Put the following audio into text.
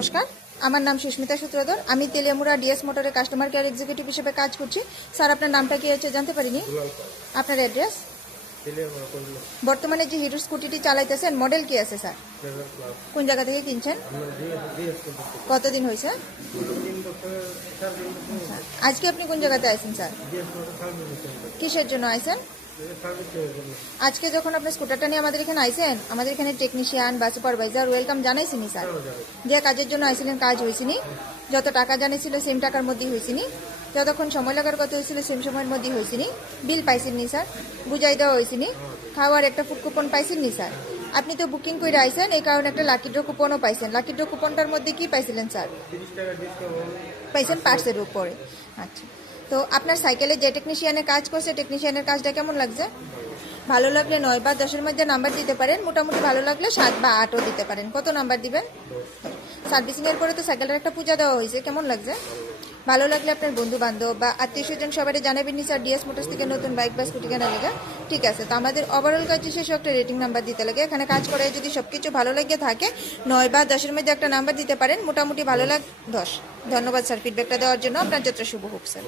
নমস্কার, আমার নাম সুস্মিতা সূত্রধর। আমি তেলিয়ামুড়া ডিএস মোটরের কাস্টমার কেয়ার এক্সিকিউটিভ হিসেবে কাজ করছি। স্যার, আপনার নামটা কি হচ্ছে জানতে পারিনি? আপনার অ্যাড্রেস? বর্তমানে যে হিরো স্কুটিটি চালাইতেছেন মডেল কি আছে স্যার? কোন জায়গা থেকে কিনছেন? কতদিন হয়েছে? আজকে আপনি কোন জায়গাতে আইছেন স্যার? কিসের জন্য আইছেন? আজকে যখন আপনার স্কুটারটা নিয়ে আমাদের এখানে আইছেন, আমাদের এখানে টেকনিশিয়ান বা সুপারভাইজার ওয়েলকাম জানাইছিনি স্যার? যে কাজের জন্য আইছিলেন কাজ হয়েছিনি? যত টাকা জানিয়েছিল সেম টাকার মধ্যেই হয়েছিনি? যতক্ষণ সময় লাগার কথা হয়েছিল সেম সময়ের মধ্যেই হয়েছিনি? বিল পাইছেননি স্যার? বুঝাই দেওয়া হয়েছিনি? খাওয়ার একটা ফুড কুপন পাইছেননি স্যার? আপনি তো বুকিং করে আইছেন, এই কারণে একটা লাকি ড্র কুপনও পাইছেন। লাকি ড্র কুপনটার মধ্যে কি পাইছিলেন স্যার? পাইছেন পার্সের উপরে। আচ্ছা, তো আপনার সাইকেলে যে টেকনিশিয়ানের কাজ করছে, টেকনিশিয়ানের কাজটা কেমন লাগছে? ভালো লাগলে 9 বা 10-এর মধ্যে নাম্বার দিতে পারেন। মোটামুটি ভালো লাগলে 7 বা 8ও দিতে পারেন। কত নাম্বার দিবেন? সার্ভিসিং এর পরে তো সাইকেলের একটা পূজা দেওয়া হয়েছে, কেমন লাগছে? ভালো লাগলে আপনার বন্ধু বান্ধব বা আত্মীয় স্বজন সবাই জানাবেন নি স্যার ডিএস মোটরস থেকে নতুন বাইক বা স্কুটি কেনা লেগে। ঠিক আছে, তো আমাদের ওভারঅল কাজ শেষে একটা রেটিং নাম্বার দিতে লাগে। এখানে কাজ করে যদি সবকিছু ভালো লাগে থাকে 9 বা 10-এর মধ্যে একটা নাম্বার দিতে পারেন। মোটামুটি ভালো লাগ 10। ধন্যবাদ স্যার ফিডব্যাকটা দেওয়ার জন্য। আপনার যাত্রা শুভ হোক স্যার।